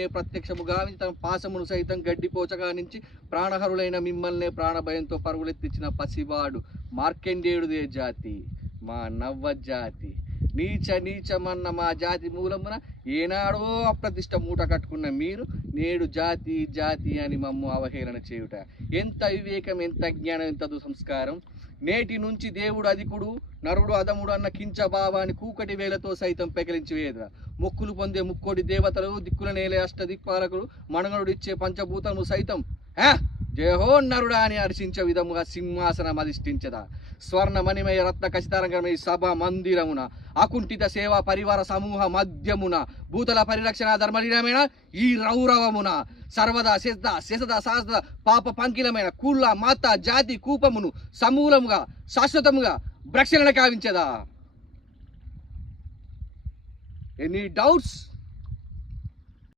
నేనే ప్రత్యక్షము గావించి తన పాశమును సైతం గడ్డిపోచగా నుంచి ప్రాణహరులైన మిమ్మల్నే ప్రాణభయంతో పరుగులెత్తించిన పసివాడు మార్కండేయుడుదే జాతి మా నవ్వ జాతి. నీచమన్న మా జాతి మూలమున ఏనాడో అప్రతిష్ట మూట కట్టుకున్న మీరు నేడు జాతి జాతి అని మమ్ము అవహేళన చేయుట ఎంత వివేకం, ఎంత జ్ఞానం, ఎంత దుసంస్కారం. నేటి నుంచి దేవుడు అధికుడు నరుడు అదముడు అన్న కించభావాన్ని కూకటి వేలతో సైతం పెకిలించి వేద మొక్కులు పొందే ముక్కోటి దేవతలు దిక్కుల నేలే అష్ట దిక్పాలకులు మణగనుడు ఇచ్చే పంచభూతము సైతం జయహో నరుడా అని హర్షించే విధముగా సింహాసనం అధిష్ఠించదా. స్వర్ణమణిమయ రత్న ఖచ్చితంగా సభ మందిరమున అకుంఠిత సేవా పరివార సమూహ మధ్యమున భూతల పరిరక్షణ ధర్మలీనమైన ఈ రౌరవమున సర్వదా శశద శాస్త్ర పాప పంకిలమైన కుల మత జాతి కూపమును సమూలముగా శాశ్వతముగా భ్రక్షణ కావించదా. Any doubts?